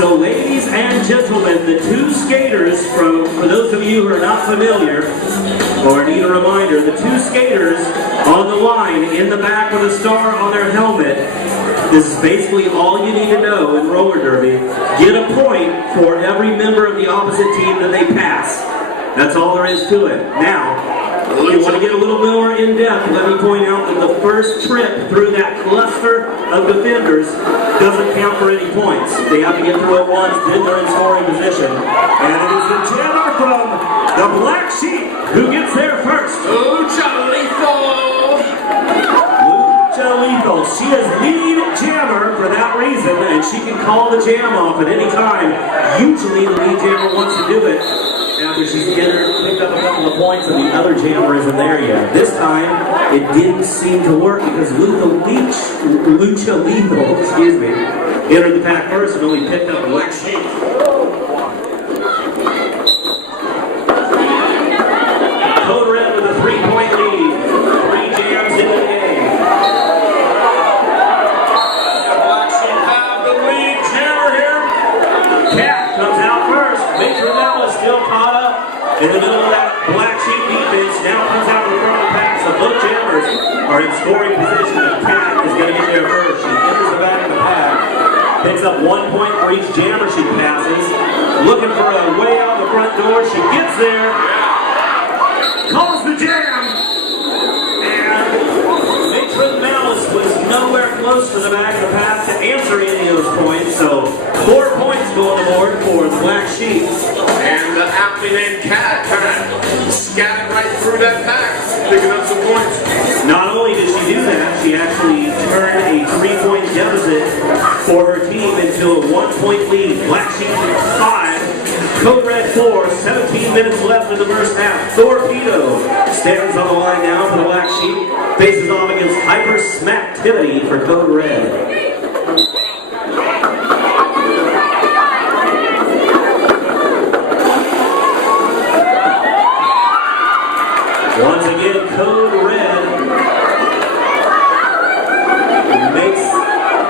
So ladies and gentlemen, the two skaters for those of you who are not familiar or need a reminder, the two skaters on the line in the back with a star on their helmet, this is basically all you need to know in roller derby. Get a point for every member of the opposite team that they pass. That's all there is to it. Now, if you want to get a little more in depth, let me point out that the first trip through that cluster of defenders doesn't count for any points. They have to get through it once, then they're in scoring position. And it is the jammer from the Black Sheep who gets there first. Lucha Lethal! Lucha Lethal. She is lead jammer for that reason, and she can call the jam off at any time. Usually the lead jammer wants to do it after she's picked up a couple of points and the other jammer isn't there yet. This time, it didn't seem to work because Lucha Lethal, entered the pack first and only picked up Black Sheep. Code Red with a 3-point lead. 3 jams in the game. Black Sheep have the lead jammer here. Cat comes out first. Major Malice still caught up in the middle of that Black Sheep defense. Now comes out in front of the pack, so both jammers are in scoring position. And Cat is going to get there first. She enters the back of the pack, picks up 1 point for each jammer she passes. Looking for a way out the front door. She gets there, calls the jam, and Matron Malice was nowhere close to the back of the pack to answer any of those points. So 4 points go on the board for the Black Sheep. And the aptly named Cat kind of scattered right through that pack, picking up some points. Not only did she do that, she actually turned a 3-point deficit for her team into a 1-point lead. Black Sheep 5, Code Red 4, 17 minutes left in the first half. Torpedo stands on the line now for the Black Sheep, faces off against Hyper Smacktivity for Code Red. Once again, Code Red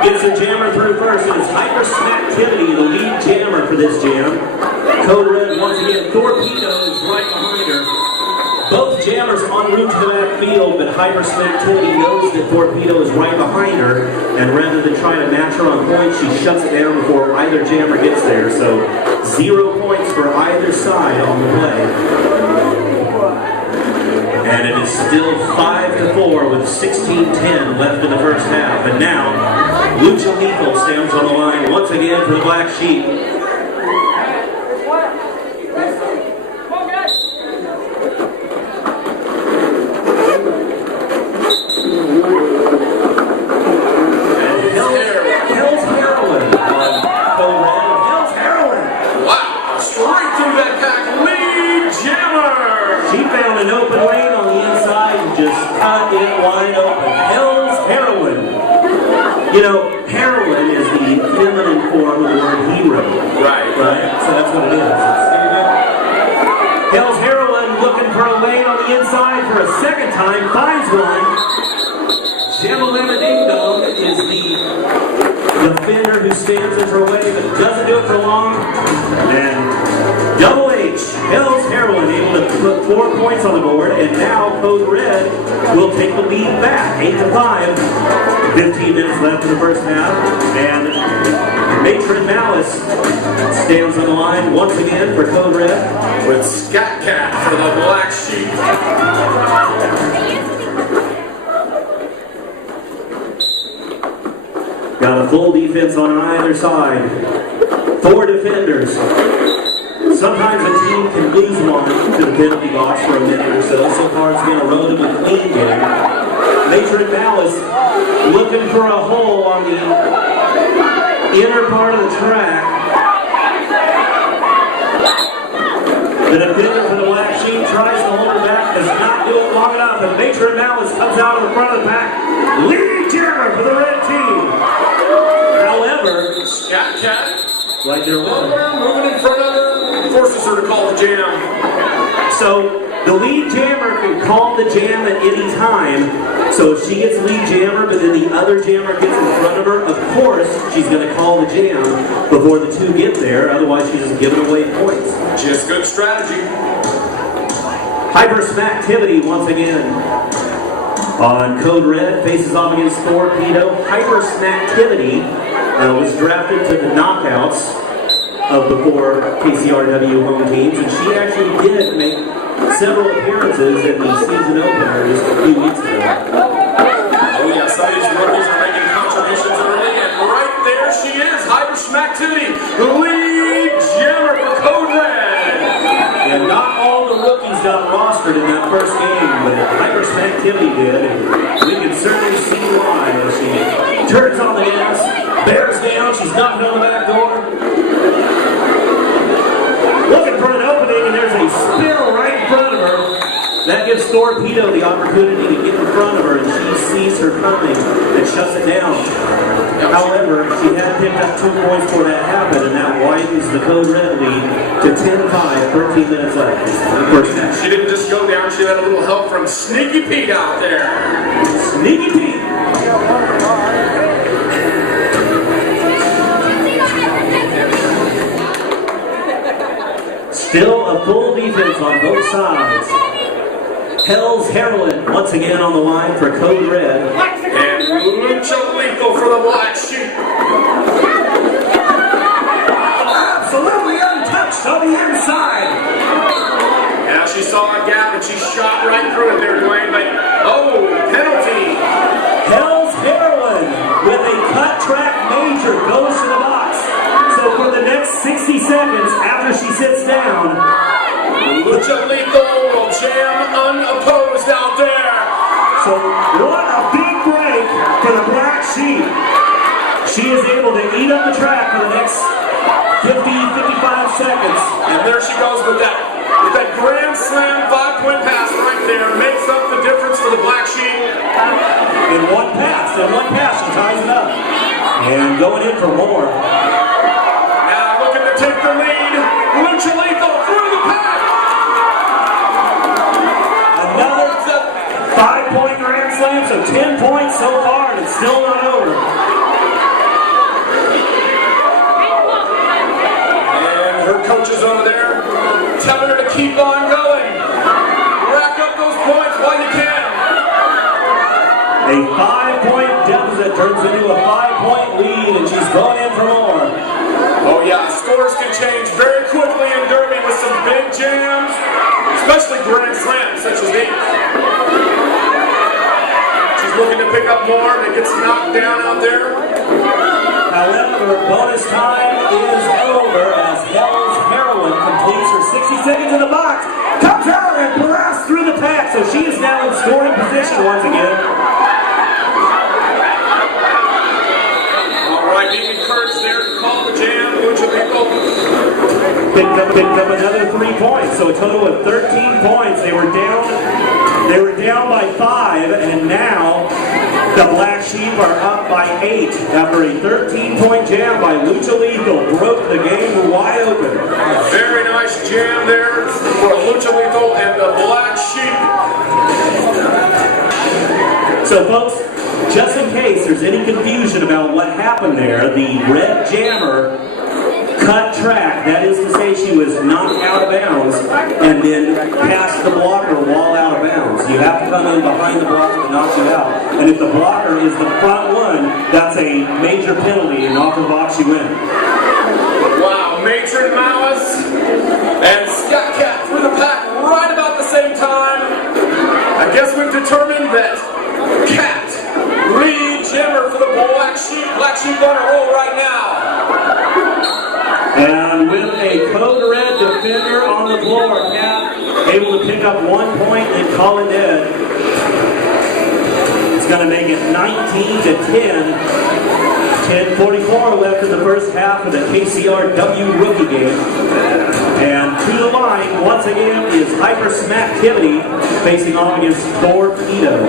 gets the jammer through first. It is Hyper Smacktivity, the lead jammer for this jam. Code Red, once again, Torpedo is right behind her. Both jammers en route to the backfield, but Hyper Smacktivity knows that Torpedo is right behind her, and rather than try to match her on points, she shuts it down before either jammer gets there. So 0 points for either side on the play. And it is still 5-4 with 16:10 left in the first half. And now, Lucha Lethal stands on the line once again for the Black Sheep. And Hell's Heroin on Code Red. Hell's Heroin! Wow, straight through that pack, lead jammer! She found an open lane on the inside and just cut it wide open. Hell's Heroin. You know, heroin is the feminine form of the word hero. Right. So that's what it is. Hell's Heroin looking for a lane on the inside for a second time. Finds one. Gemalina Ding Dong is the defender who stands in her way, but doesn't do it for long. And Double H, Hell's Heroin, able to put 4 points on the board, and now Code Red will take the lead back, 8-5. 15 minutes left in the first half, and Matron Malice stands on the line once again for Code Red With Scat Cat for the Black Sheep. Got a full defense on either side. 4 defenders. Sometimes a team can lose one to the penalty box for a minute or so. So far it's been a relatively clean game. Matron Malice looking for a hole on the inner part of the track. The defender for the Black Sheep tries to hold her back, does not do it long enough, and Matron Malice comes out in the front of the pack. Lead jammer for the red team. However, Scat Cat, like they're moving in front of her, forces her to call the jam. So the lead jammer can call the jam at any time. So if she gets lead jammer, but then the other jammer gets in front of her, of course she's going to call the jam before the two get there. Otherwise, she's just giving away points. Just good strategy. Hyper Smacktivity once again on Code Red faces off against Torpedo. Hyper Smacktivity was drafted to the knockouts of the 4 KCRW home teams, and she actually did make several appearances in the season opener just a few weeks ago. Oh yeah, some of these rookies are making contributions early, and right there she is, Hyper Smacktivity, the lead jammer for Code Red. And not all the rookies got rostered in that first game, but Hyper Smacktivity did, and we can certainly see why as she turns on the gas, bears down, she's knocking on the back door. Looking for an opening, and there's a spill right in front of her. That gives Torpedo the opportunity to get in front of her, and she sees her coming and shuts it down. However, she had picked up 2 points before that happened, and that widens the Code Red lead to 10-5, 13 minutes left. First half. She didn't just go down, she had a little help from Sneaky Pete out there. Sneaky Pete! Still a full defense on both sides. Hell's Heroine once again on the line for Code Red. And Lucha Lethal for the Black Sheep. Absolutely untouched on the inside. Yeah, she saw a gap and she shot right through it there, Dwayne, but oh, penalty. Hell's Heroine with a cut track major goes to the box. So for the next 60 seconds after she sits down, Lucha Lethal will jam unopposed out there. so what a big break for the Black Sheep. She is able to eat up the track for the next 50, 55 seconds. And there she goes with that grand slam 5-point pass right there. Makes up the difference for the Black Sheep. In one pass, she ties it up. And going in for more. Now looking to take the lead. Lucha Lethal through the pack. Another 5-point grand slam, so 10 points so far, and it's still not over. And her coaches over there telling her to keep on going. Rack up those points while you can. A 5-point deficit turns into a 5-point lead, and she's going in for more. Oh yeah, scores can change very quickly in Derby with some big jams, especially grand slams such as these. She's looking to pick up more and it gets knocked down out there. However, bonus time is over as Hell's Heroine completes her 60 seconds in the box, comes out and blasts through the pack, so she is now in scoring position once again. Being encouraged there to call the jam. Lucha Lethal Picked up another 3 points, so a total of 13 points. They were down by 5, and now the Black Sheep are up by 8 after a 13-point jam by Lucha Lethal broke the game wide open. Very nice jam there for Lucha Lethal and the Black Sheep. So folks, just in case there's any confusion about what happened there, the red jammer cut track. That is to say she was knocked out of bounds and then passed the blocker while out of bounds. You have to come in behind the blocker to knock you out. And if the blocker is the front one, that's a major penalty, and off the box you win. Wow, Matron Malice and Scat Cat through the pack right about the same time. I guess we've determined that Cat, lead jammer for the Black Sheep. Black Sheep on a roll right now. And with a Code Red defender on the floor, Cat able to pick up 1 point and call it dead. It's going to make it 19-10. 10:44 left in the first half of the KCRW rookie game. And to the line, once again, is Hyper Smacktivity facing off against Torpedo.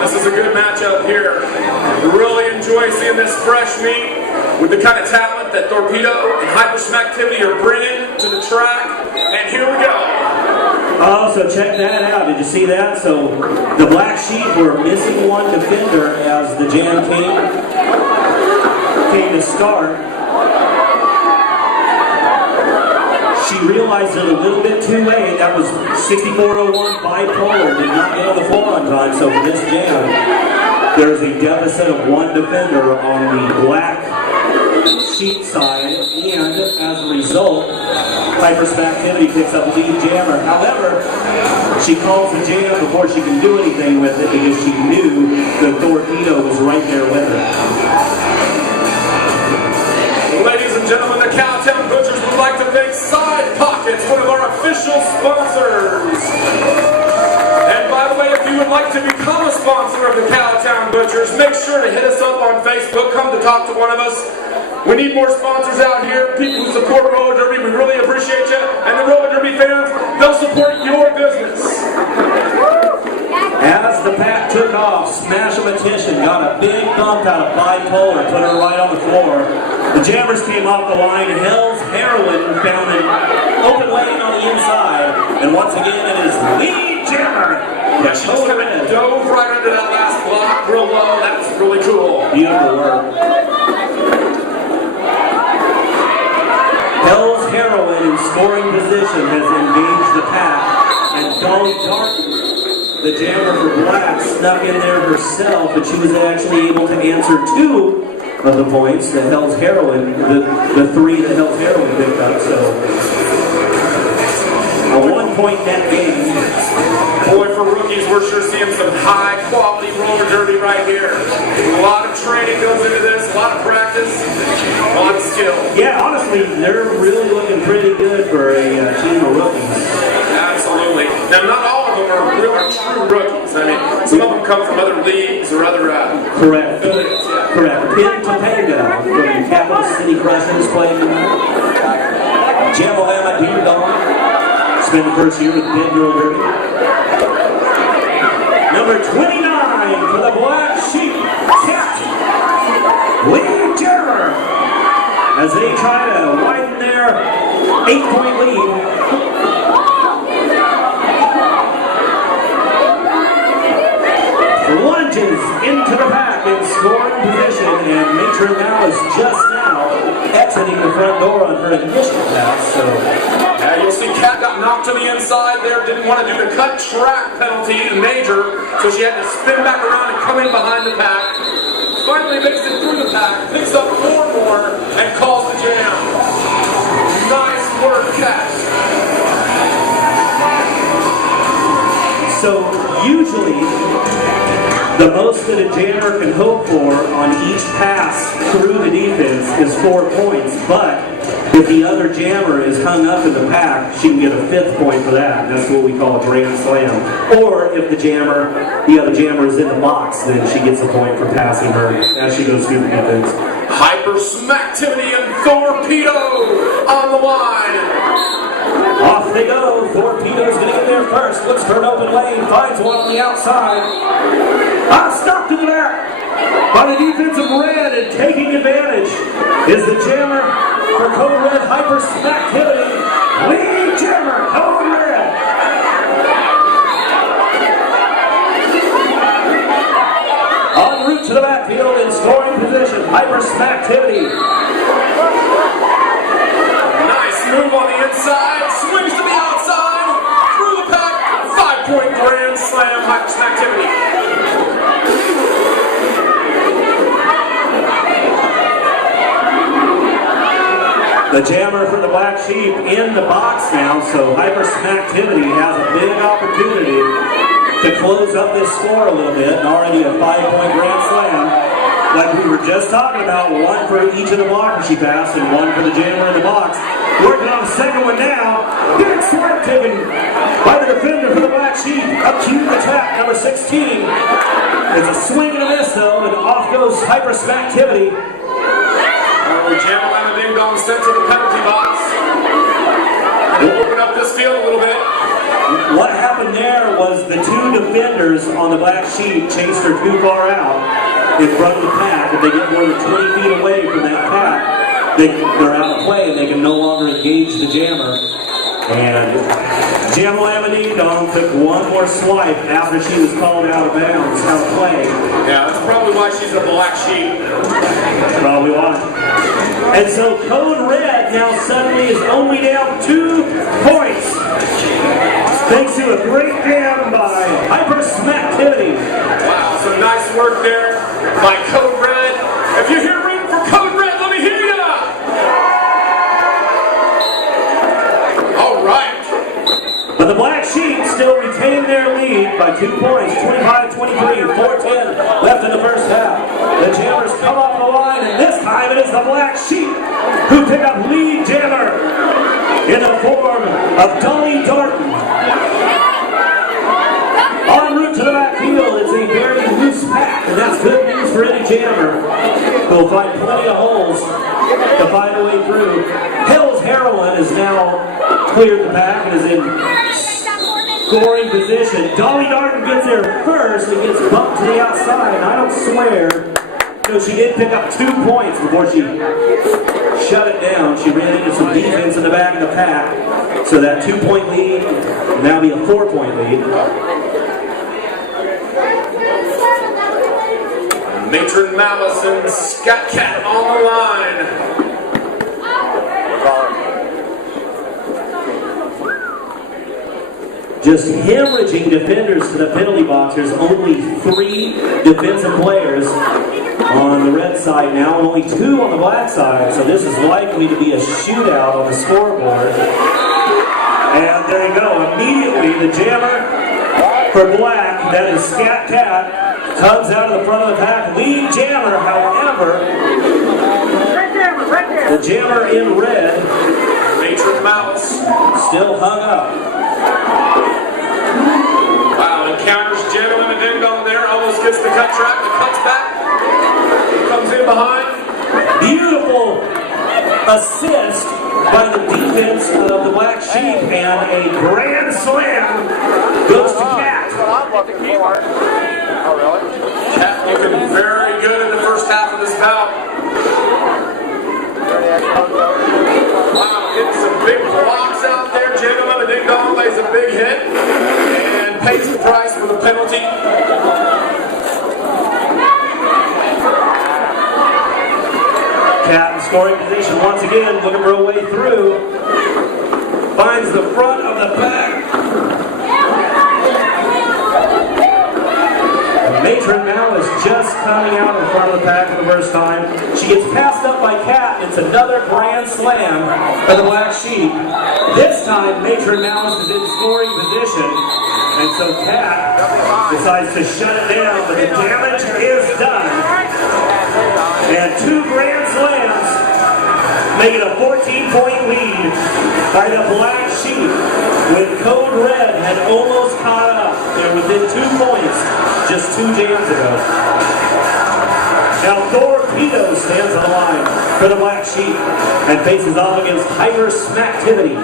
This is a good matchup here. Really enjoy seeing this fresh meat with the kind of talent that Torpedo and Hyper Smacktivity are bringing to the track. And here we go. Oh, so check that out. Did you see that? So the Black Sheep were missing one defender as the jam came to start. She realized it a little bit too late. That was 6401 bipolar. Did not get on the floor on time. So for this jam, there's a deficit of one defender on the Black Sheep side, and as a result, Hypersmacktivity picks up lead jammer. However, she calls the jam before she can do anything with it because she knew the torpedo was right there with her. Ladies and gentlemen, the Cowtown Butchers would like to thank Side Pockets, one of our official sponsors. And by the way, if you would like to become a sponsor of the Cowtown Butchers, make sure to hit us up on Facebook. Come to talk to one of us. We need more sponsors out here, people who support Roller Derby. We really appreciate you. And the Roller Derby fans, they'll support your business. As the pack took off, Smash-O-Matician got a big bump out of bipolar, put her right on the floor. The jammers came off the line. Hell's Heroin found an open lane on the inside. And once again, it is lead jammer. Yeah, she just kind of dove right under that last block real low. That was really cool. Beautiful work. Hell's Heroin in scoring position has engaged the pack, and Dolly Darton, the jammer for Black, snuck in there herself, but she was actually able to answer two of the points that Hell's Heroin, the three that Hell's Heroin picked up, so a 1 point net game. Boy, for rookies, we're sure seeing some high-quality roller derby right here. A lot of training goes into this, a lot of practice, a lot of skill. Yeah, honestly, they're really looking pretty good for a team of rookies. Absolutely. Now, not all of them are true rookies. I mean, some of them come from other leagues or other Correct. affiliates. Yeah. Correct. Pin Topanga from the Capital City Crushers playing Jamalama Deer Dog. Spent the first year with the Pin Roller Derby. Number 29 for the Black Sheep, Cat Lead Jammer, as they try to widen their 8-point lead. Lunges into the pack in scoring position, and Matron now is just now exiting the front door on her initial pass. So You'll see Kat got knocked to the inside there, didn't want to do the cut track penalty, the major, so she had to spin back around and come in behind the pack. Finally makes it through the pack, picks up 4 more, and calls the jam. Nice work, Kat. So usually, the most that a jammer can hope for on each pass through the defense is 4 points, but if the other jammer is hung up in the pack, she can get a 5th point for that. That's what we call a grand slam. Or if the other jammer is in the box, then she gets a point for passing her as she goes through the defense. Hypersmacktivity and Torpedo on the line. Off they go. Torpedo's going to get there first. Looks for an open lane. Finds one on the outside. Stopped in the back by the defensive red, and taking advantage is the jammer for Code Red, Hypersmacktivity. Lead jammer, Code Red. En route to the backfield in scoring position, Hypersmacktivity. Nice move on the inside, swings to the outside, through the pack, 5-point grand slam, Hypersmacktivity. The jammer for the Black Sheep in the box now, so Hypersmacktivity has a big opportunity to close up this score a little bit, and already a 5-point grand slam. Like we were just talking about, 1 for each of the blockers she passed, and 1 for the jammer in the box. Working on the second one now. Big swipe taken by the defender for the Black Sheep. Up to the attack, number 16. It's a swing and a miss though, and off goes Hypersmacktivity. Jamalama Ding Dong sent to the penalty box. We'll open up this field a little bit. What happened there was the 2 defenders on the Black Sheep chased her too far out in front of the pack. If they get more than 20 feet away from that pack, they're out of play and they can no longer engage the jammer. And Jim Laminino took one more swipe after she was called out of bounds. Out of play. Yeah, that's probably why she's a black sheep. Probably why. And so Code Red now suddenly is only down 2 points. Thanks to a great jam by Hyper Smacktivity. Wow, some nice work there by Code Red. If you're here rooting for Code Red, let me hear you. All right. But the Black Sheep still retain their lead by 2 points, 25-23, 4:10 left in the first half. The Jammers come off the line, and this time it is the Black Sheep who pick up lead jammer in the form of Dolly Darton. En route to the backfield, it's a very loose pack, and that's good news for any jammer who will find plenty of holes to find a way through. Hill's Heroine is now cleared the pack and is in scoring position. Dolly Darton gets there first and gets bumped to the outside, and I don't swear, she did pick up 2 points before she shut it down. She ran into some defense in the back of the pack, so that 2-point lead will now be a 4-point lead. Matron Malice and Scat Cat on the line. Just hemorrhaging defenders to the penalty box. There's only 3 defensive players on the red side now, and only 2 on the black side, so this is likely to be a shootout on the scoreboard. And there you go. Immediately, the jammer for black, that is Scat Cat, comes out of the front of the pack. Lead jammer, however, the jammer in red, Matron Malice, still hung up. Wow, encounters Gentleman and Ding Dong there, almost gets the cut track, but cuts back, comes in behind. Beautiful assist by the defense of the Black Sheep, and a grand slam goes to Cat. Cat looking very good in the first half of this bout. Wow, getting some big blocks out there. Gentleman and Ding Dong lays a big hit and pays the price for the penalty. Cat in scoring position once again, looking for a way through. Finds the front of the pack. Matron Malice just coming out in front of the pack for the first time. She gets passed up by Cat. It's another grand slam for the Black Sheep. This time, Matron Malice is in scoring position, and so Cat decides to shut it down, but the damage is done. And 2 grand slams make it a 14-point lead by the Black Sheep, with Code Red had almost caught up. They're within 2 points just 2 jams ago. Now Torpedo stands on the line for the Black Sheep and faces off against Hyper Smacktivity.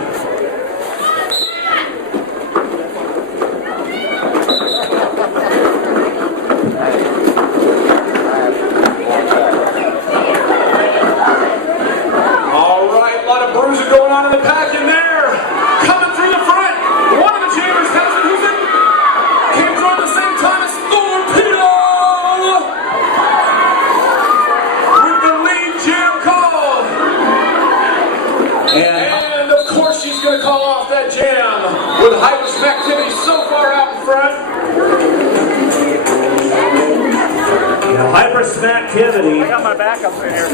With Hyper Smacktivity so far out in front. Hyper Smacktivity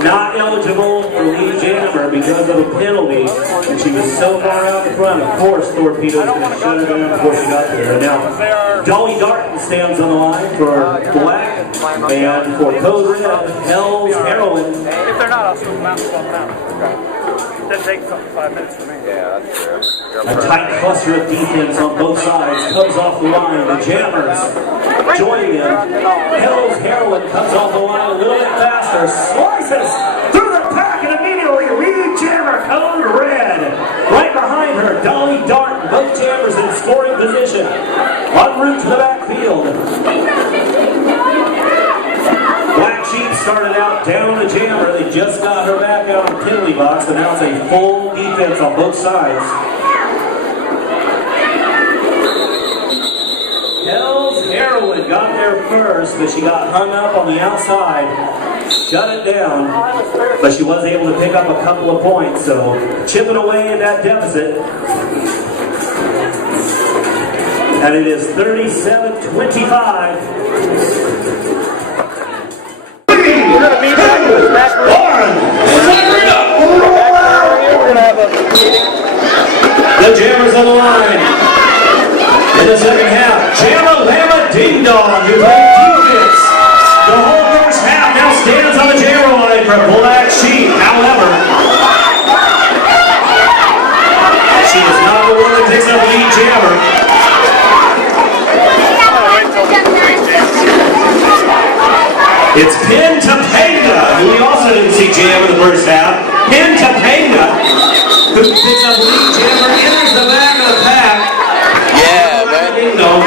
not eligible for lead jammer because of a penalty, and she was so far out in front. Of course, Torpedo was going to shut her down before she got there. And now, Dolly Darton stands on the line for black, and for Code Red, Hell's Heroine. If they're not, I'll swim them out. Okay. That takes 5 minutes for me. Yeah, that's true. A tight cluster of defense on both sides comes off the line. The Jammers joining them. Hell's Heroine comes off the line a little bit faster. Slices through the pack and immediately lead jammer Code Red. Right behind her, Dolly Darton. Both jammers in scoring position. En route to the backfield. Black Sheep started out down the jammer. They just got her back out of the penalty box, but now it's a full defense on both sides. Heroin got there first, but she got hung up on the outside, shut it down, but she was able to pick up a couple of points, so chipping away at that deficit. And it is 37-25. The Jammers on the line. In the second half, Jamma Lama Ding Dong, who played defense the whole first half, now stands on the Jammer line for Black Sheep. However, she is not the one that picks up lead Jammer. It's Pin Topanga, who we also didn't see jam in the first half. Pin Topanga, who picks up lead Jammer, enters the back of the pack. Yeah, man.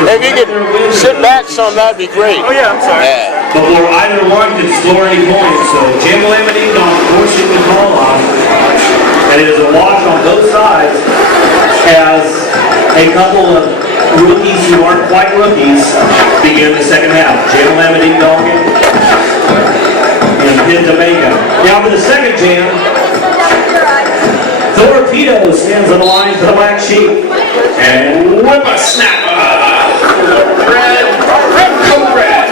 If you could sit back some, that'd be great. Oh yeah, I'm sorry. Yeah. Before either one could score any points, so Jamma Lama Ding Dong forcing the call off. And it is a wash on both sides as a couple of rookies who aren't quite rookies begin the second half. Jamma Lama Ding Dong and Pin Topanga. Now for the second jam, Torpedo stands on the line for the Black Sheep. And Whippersnapper! Red, coat red.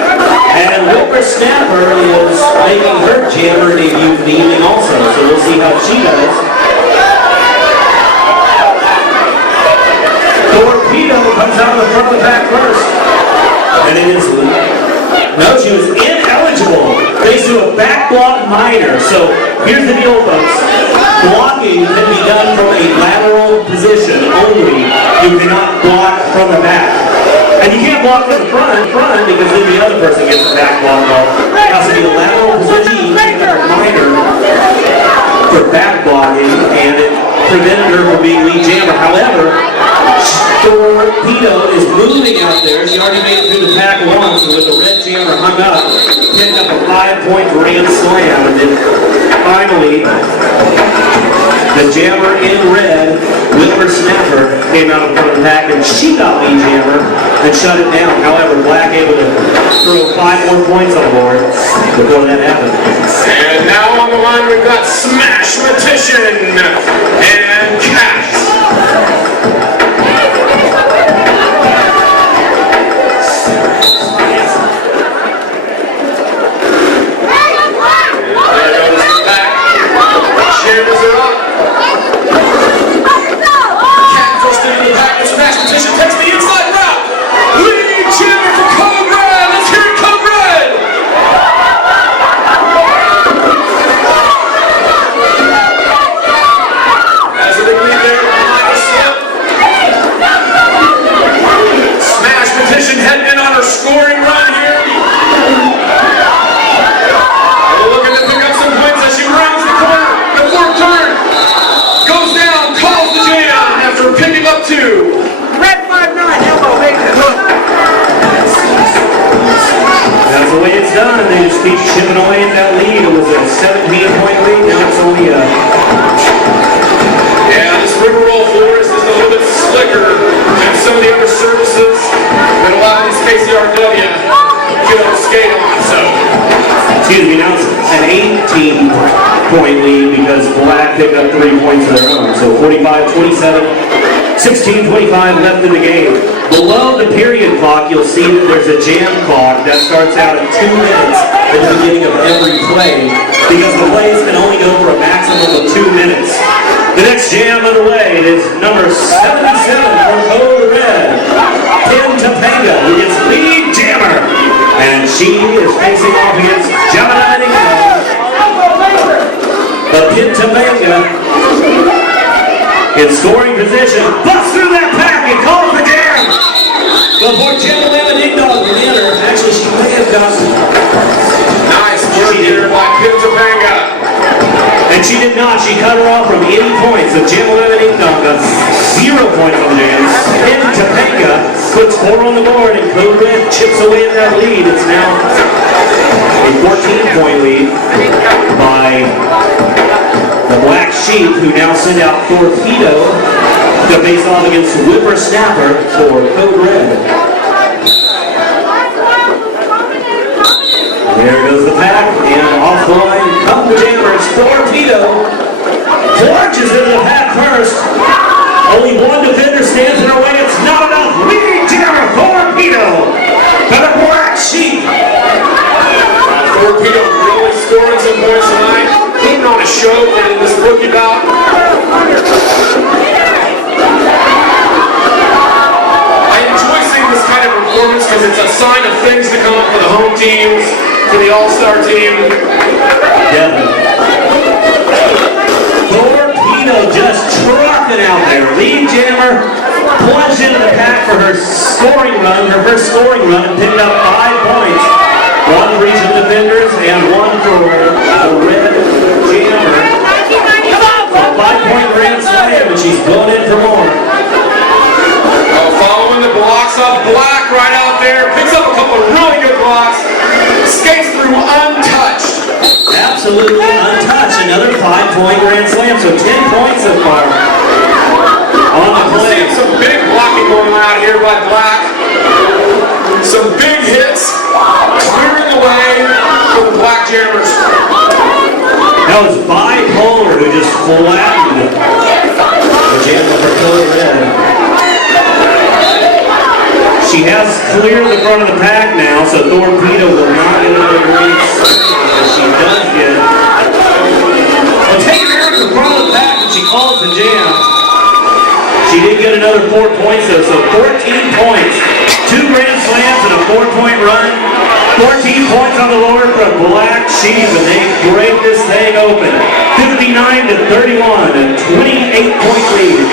And Whippersnapper is making her jammer debut for the evening also, so we'll see how she does. Torpedo comes out of the front of the pack first. And it is, no, she was ineligible thanks to a back block minor. So here's the deal, folks. Blocking can be done from a lateral position only. You cannot block from the back. And you can't block from the front because then the other person gets the back block off. It has to be a lateral position. You can have a minor for back blocking, and it prevented her from being lead jammer. However, Torpedo is moving out there. She already made it through the pack once, and with the red jammer hung up, picked up a 5-point grand slam, and then finally, the jammer in red, Whippersnapper, came out in front of the pack, and she got lead jammer and shut it down. However, Black able to throw 5 more points on board before that happened. And now on the line we've got Smash Matician and Cat. Jammers are up. Cat pushed into the back, and Smash Matician takes the inside route. Lead jammer for Code Red. Let's hear it, Code Red. As a big lead there, minor slip. Smash Matician heading in on her scoring run here. Looking to pick up some points as she rounds the corner. The fourth turn goes down, calls the jam after picking up 2. Red 5-9, elbow, That's the way it's done. They just keep chipping away at that lead. It was a 17-point lead. Now it's only a... Yeah, this river roll floor is just a little bit slicker than some of the other surfaces that a lot of these KCRW get on skate on, so. Excuse me, now it's an 18-point lead because Black picked up 3 points of their own. So 45-27, 16-25 left in the game. Below the period clock, you'll see that there's a jam clock that starts out at 2 minutes at the beginning of every play because the plays can only go for a maximum of 2 minutes. The next jam underway is number 77 from Code Red, Pin Topanga, who gets lead jammer. And she is facing off against Jamma Lama Ding Dong. But Pin Topanga in scoring position, busts through that pack and calls the jam. Before Jamma Lama Ding Dong can enter, actually she may have gotten. Nice work here by Pin Topanga. And she did not. She cut her off from 80 points. So Jamma Lama Ding Dong got 0 points on the jam. Pin Topanga puts 4 on the board, and Code Red chips away at that lead. It's now a 14-point lead by the Black Sheep, who now send out Torpedo to face off against Whippersnapper for Code Red. There goes the pack, and off the line come the Jammers. Torpedo plunges into the pack first. Only one defender stands in her way. It's not enough. Lead Jammer Torpedo to the Black Sheep. Torpedo really scoring some points tonight. Putting on a show in this rookie bout. I enjoy seeing this kind of performance because it's a sign of things to come for the home teams, for the All-Star team. Definitely. Torpedo just trucking out there. Lead Jammer plunged into the pack for her scoring run, her first scoring run, and picked up 5 points. One for each of the defenders and one for the Red Jammer. A 5-point grand slam, and she's going in for more. Following the blocks up, Black right out there, picks up a couple of really good blocks, skates through untouched. Absolutely untouched. Another 5-point grand slam, so 10 points so far on the I'm play. seeing some big blocking going on out here by Black. Some big hits, clearing the way for the Black Jammers. That was Bipolar who just flattened the Jammer for Code Red. She has cleared the front of the pack now, so Torpedo will not get another great as she does get. Well, taking her to the front of the pack and she calls the jam. She did get another 4 points though, so 14 points. 2 grand slams and a 4-point run. 14 points on the board for a Black Sheep, and they break this thing open. 59-31, a 28-point lead.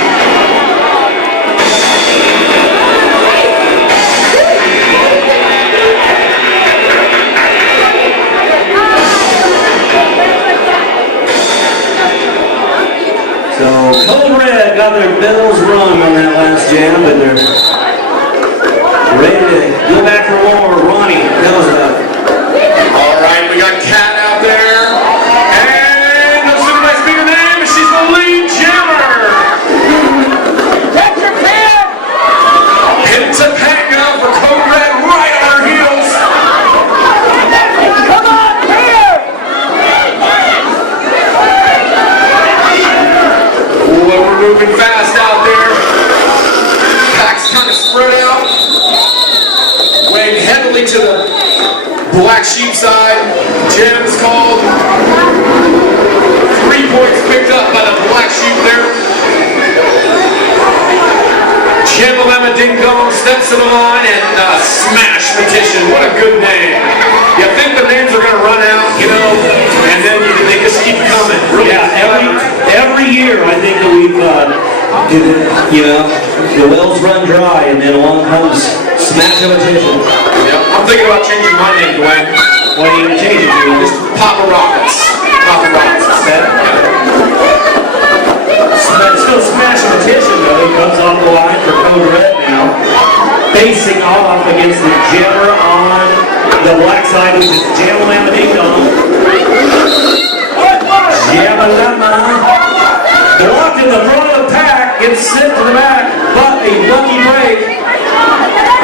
So Code Red got their bells rung on that last jam, but they're ready to go back for more. Ronnie, tell us about it. All right, we got Kat out there, and no sooner I speak her name, she's the lead jammer. Get your pin! Hits a pack now for Code Red right on her heels. Come on, here! Ooh, we're moving fast out there. Pack's kind of spread out. Weighing heavily to the Black Sheep side. Jam is called. 3 points picked up by the Black Sheep there. Chamalama Ding Dong steps to the line and Smash Petition. What a good name. You think the names are going to run out, you know, and then they just keep coming. Really. Yeah, every year I think that we've, you know, the wells run dry and then along comes Smash Petition. Yeah, I'm thinking about changing my name, Glenn. What are you going to change it to? Just Papa Rockets. Papa Rockets instead. Still Smash Petition though. He comes off the line for Code Red now. Facing off against the Jammer on the black side, which is Jamalama Ding Dong. Jamalama. Blocked in the front of the pack, gets sent to the back, but a lucky break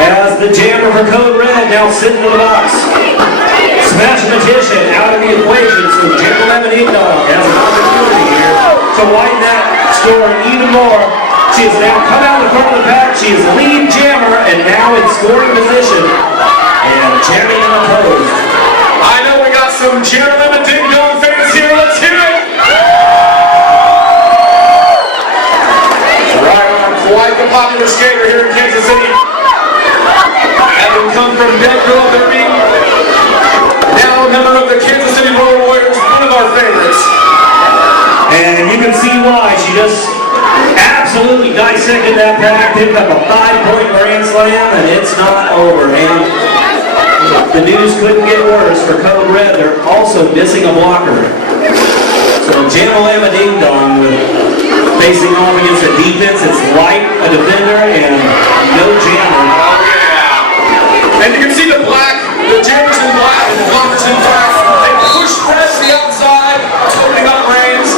as the Jammer for Code Red now sitting to the box. Smash Petition out of the equation, so Jamalama Ding Dong has an opportunity here to widen that score even more. She has now come out of the front of the pack. She is lead Jammer and now in scoring position and jamming unopposed. I know we got some Jamalama Ding Dong fans here. Let's hear it. Right on, quite the popular skater here in Kansas City. Having come from Dead Girl Derby, now a member of the Kansas City Roller Warriors, one of our favorites. And you can see why. She just absolutely dissected that pack, picked up a 5-point grand slam, and it's not over, man. The news couldn't get worse for Code Red. They're also missing a blocker. So Jamalama Ding Dong facing off against a defense that's light, a defender, and no jammer. Oh yeah. And you can see the Jammers in black, and the blockers in black. They push Fred to the outside, opening up range.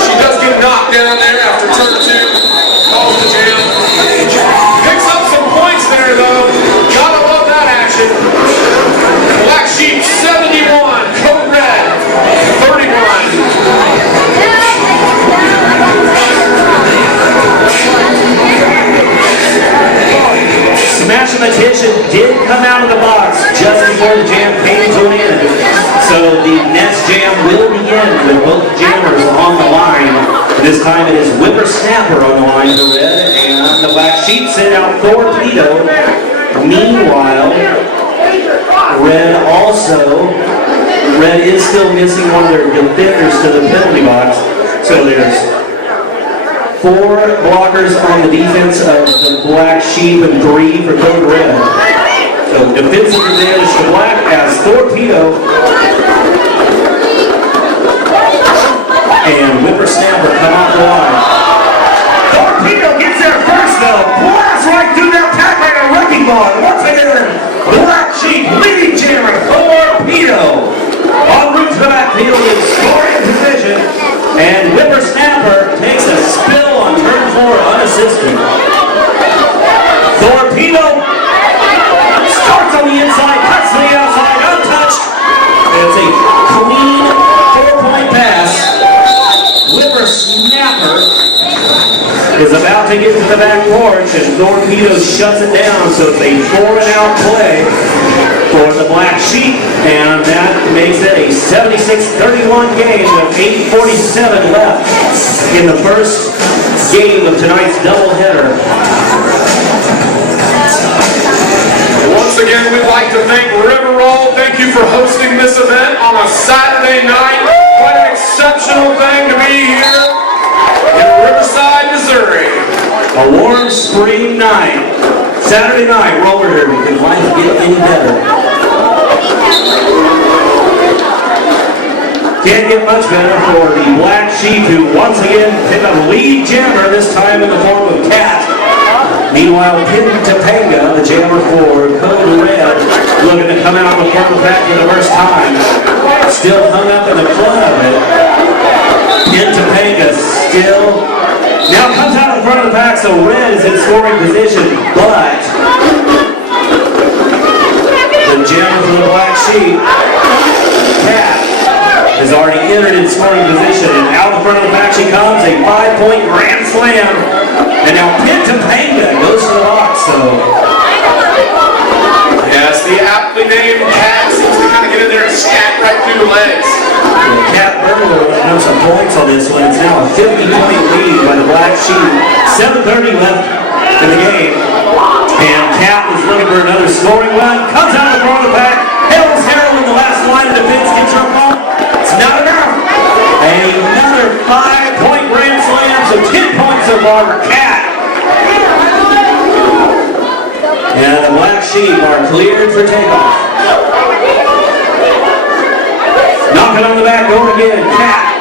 She does get knocked down there after turn 2. Calls the jam. Picks up some points there though. Gotta love that action. Black Sheep competition did come out of the box just before the jam came to an end. So the next jam will begin with both jammers on the line. This time it is Whippersnapper on the line for red, and the black sheep sent out Torpedo. Meanwhile, red is still missing one of their defenders to the penalty box. So there's 4 blockers on the defense of the black sheep and 3 for Code Red. So defensive advantage to black as Torpedo and Whippersnapper come off the line. Torpedo gets there first though. Blasts right through their pack like a wrecking ball. Once again, black sheep leading jammer Torpedo en route to the backfield in scoring position, and Whippersnapper takes a spill on turn 4 unassisted. Torpedo starts on the inside, cuts to the outside, untouched. It's a clean 4-point pass. Whippersnapper is about to get to the back porch, and Torpedo shuts it down, so it's a 4-and-out play for the black sheep, and that makes it a 76-31 game with 8:47 left in the first game of tonight's doubleheader. Once again, we'd like to thank Riverroll. Thank you for hosting this event on a Saturday night. What an exceptional thing to be here in Riverside, Missouri. A warm spring night. Saturday night, roller derby. Could life get any better? Can't get much better for the black sheep, who once again pick up lead jammer, this time in the form of Cat. Meanwhile, Topanga, the jammer for Code Red, looking to come out in the front of the pack for the first time. Still hung up in the front of it. Topanga still now comes out in front of the pack, so Red is in scoring position, but the jammer for the black sheep, Cat, has already entered in scoring position, and out in front of the pack she comes, a 5-point grand slam, and now Topanga goes to the box, so. Yes, the aptly named Cat seems to kind of get in there and scat right through the legs. Cat Burglar knows some points on this one. It's now a 50-point lead by the black sheep. 7:30 left in the game, and Cat is looking for another scoring run. Comes out in the front of the pack. Harold's in the last line of defense, gets her ball. It's not enough. Another 5-point grand slam, so 10 points so far for Cat. And the black sheep are cleared for takeoff. Knocking on the back door again, Cat.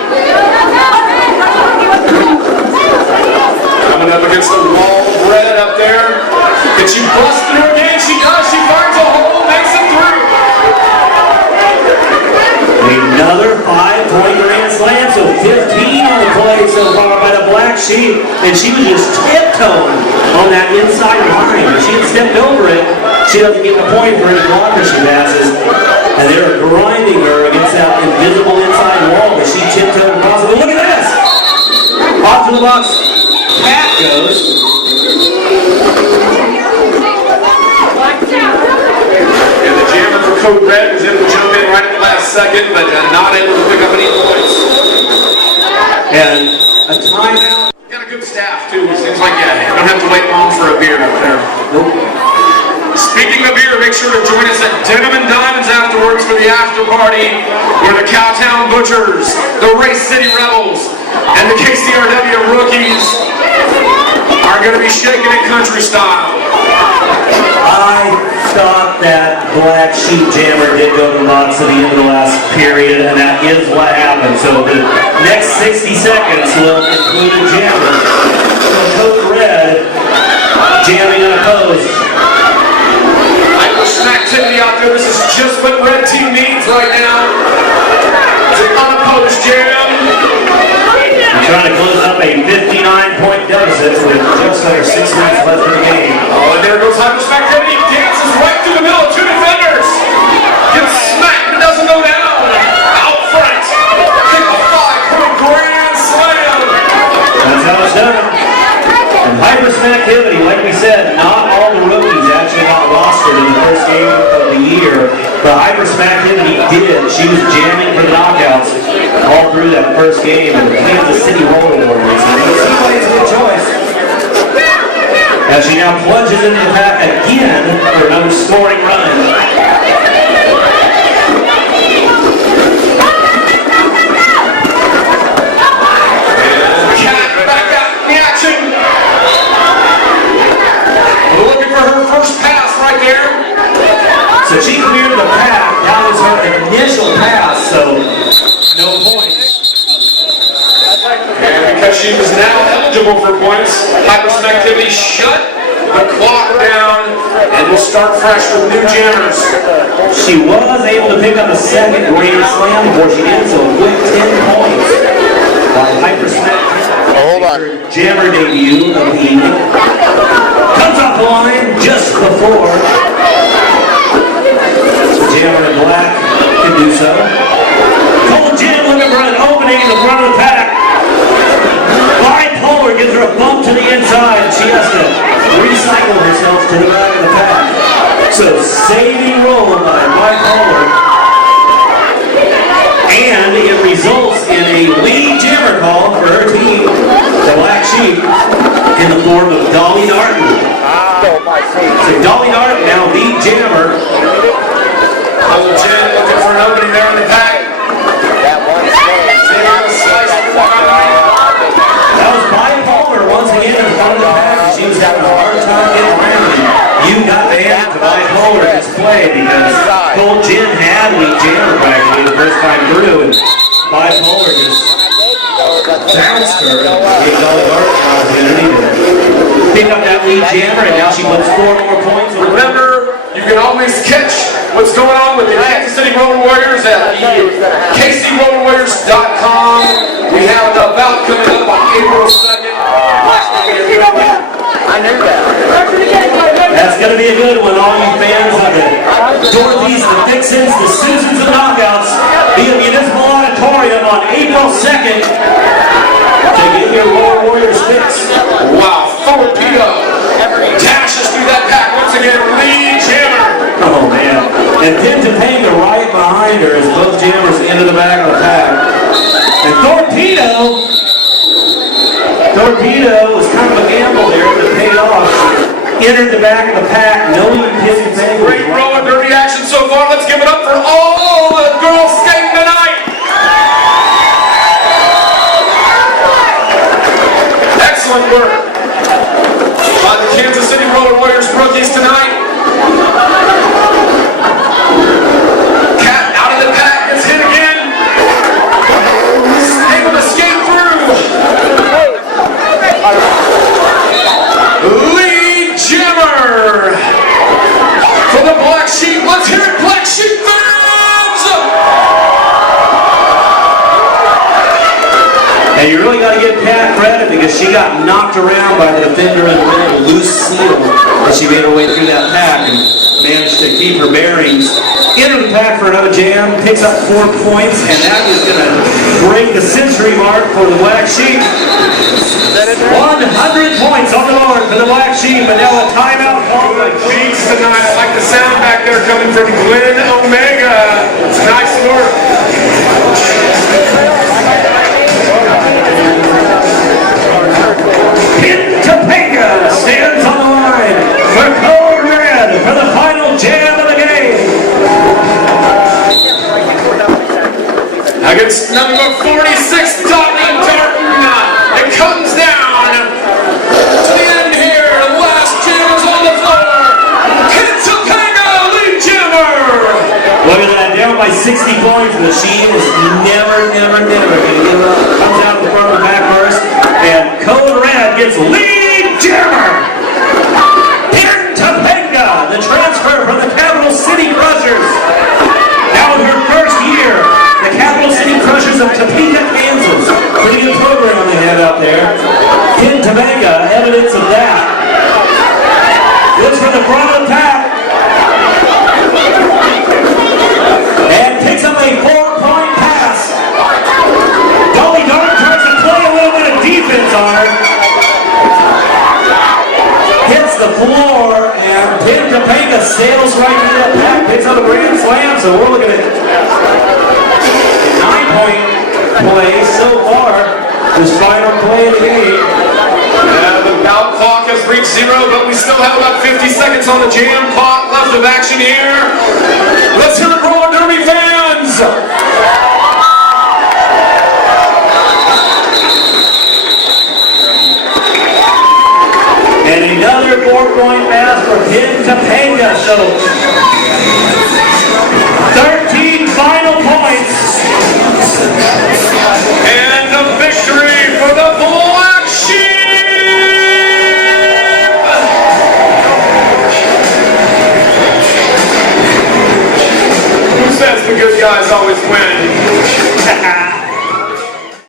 Coming up against the wall of red up there. Can she bust through again? She does. She finds a hole, makes it through. Another 5-point grand slam, so 15 on the play so far by the black sheep, and she was just tiptoeing on that inside line. If she had stepped over it, she doesn't get the point for any blocker she passes, and they're grinding her against that invisible inside wall, but she tiptoed across it. Look at this! Off to the box, Cat goes. And the jammer for Code Red was able to jump in right at the last second, but not able to pick up any points. And a timeout. Got a good staff too. It seems like you don't have to wait long for a beer up there. Nope. Speaking of beer, make sure to join us at Denim and Diamonds afterwards for the after party, where the Cowtown Butchers, the Race City Rebels, and the KCRW Rookies are going to be shaking it country style. I thought that black sheep jammer did go to the box at the end of the last period, and that is what happened. So the next 60 seconds will include a jammer from Code Red jamming unopposed. Some activity out there. This is just what red team needs right now. It's an unopposed jam. We're trying to close up a 59-point deficit with just under 6 minutes left in the game. Oh, and there goes hypersmack activity. Dances right through the middle of 2 defenders. Gets smacked but doesn't go down. Out front. Kick a 5-point grand slam. That's how it's done. And hypersmack activity, like we said, not all the rookies actually got lost the hyper smacked him, and he did. She was jamming for the knockouts all through that first game in the Kansas City Roller Warriors. And he plays a good choice. As she now plunges into the pack again for another scoring run. So she cleared the path. That was her initial pass, so no points. And because she was now eligible for points, hypersmactivity shut the clock down, and we'll start fresh with new jammers. She was able to pick up a second Grand Slam before she did, so a quick 10 points. While hypersmactivity, hold on, jammer debut of the evening, comes off the line just before. Jammer in black can do so. Cold Jam looking for an opening in the front of the pack. Bipolar gives her a bump to the inside. She has to recycle herself to the back of the pack. So saving roll by Bipolar. And it results in a lead jammer call for her team, the Black Sheep, in the form of Dolly Darton. So Dolly Darton now lead jammer. Cold Jam looking for an opening there in the pack. That was Bipolar once again in front of the pack. She was having a hard time getting around. You got to hand to Bipolar display because Cold Jam had weak jammer practically the first time through, and Bipolar just bounced her and gave Dolly Darton an opportunity to pick up that lead jammer, and now she puts 4 more points. Remember, you can always catch what's going on with the Kansas City Roller Warriors at KCRW.com. We have the bout coming up on April 2nd. I knew that. That's going to be a good one, all you fans of the Dorothy's, the Dixons, the Susans, and the Knockouts. Be at Municipal Auditorium on April 2nd to get your Roller Warriors fix. Wow, Torpedo dashes through that pack once again, lead jammer. Oh man. And Pin Topanga right behind her as both jammers into the back of the pack. And Torpedo was kind of a gamble there, but it paid off. Entered the back of the pack, knowing Pin Topanga. Great roller derby action so far. Let's give it up for all the girls skating tonight. Excellent work by the Kansas City Roller Warriors rookies tonight. Cat out of the pack, gets hit again. Able to skate through. Lead jammer for the Black Sheep. Let's hear it, Black Sheep fans! And you really got to give Kat credit because she got knocked around by the defender in the middle, loose seal, as she made her way through that pack and managed to keep her bearings. Into the pack for another jam, picks up 4 points, and that is going to break the century mark for the Black Sheep. 100 points on the board for the Black Sheep, and now a timeout call by Beats tonight. I like the sound back there coming from Glenn Omega. It's nice work. Pin Topanga stands on the line for Code Red for the final jam of the game. Against number 46, Dolly Darton. It comes down to the end here. The last jam is on the floor. Pin Topanga, lead jammer. Look at that, down by 60 points, but she is never going to give up. Comes out in front of the back first, and Code Red gets lead jammer. Pin Topanga, the transfer from the Capital City Crushers. Now in her first year, the Capital City Crushers of Topeka, Kansas. Pretty good program they have out there. Pin Topanga, evidence of that. Looks for the front of the pack. And picks up a 4-point pass. Dolly Darton tries to play a little bit of defense on her. Hits the floor, and Pin Topanga sails right into the pack. Picks up of the Grand Slam, so we're looking at 9-point play so far. This final play of the game. Yeah, the bout clock has reached 0, but we still have about 50 seconds on the jam clock left of action here. Let's hear it, roller derby fans! And another 4-point pass for Pin Topanga. So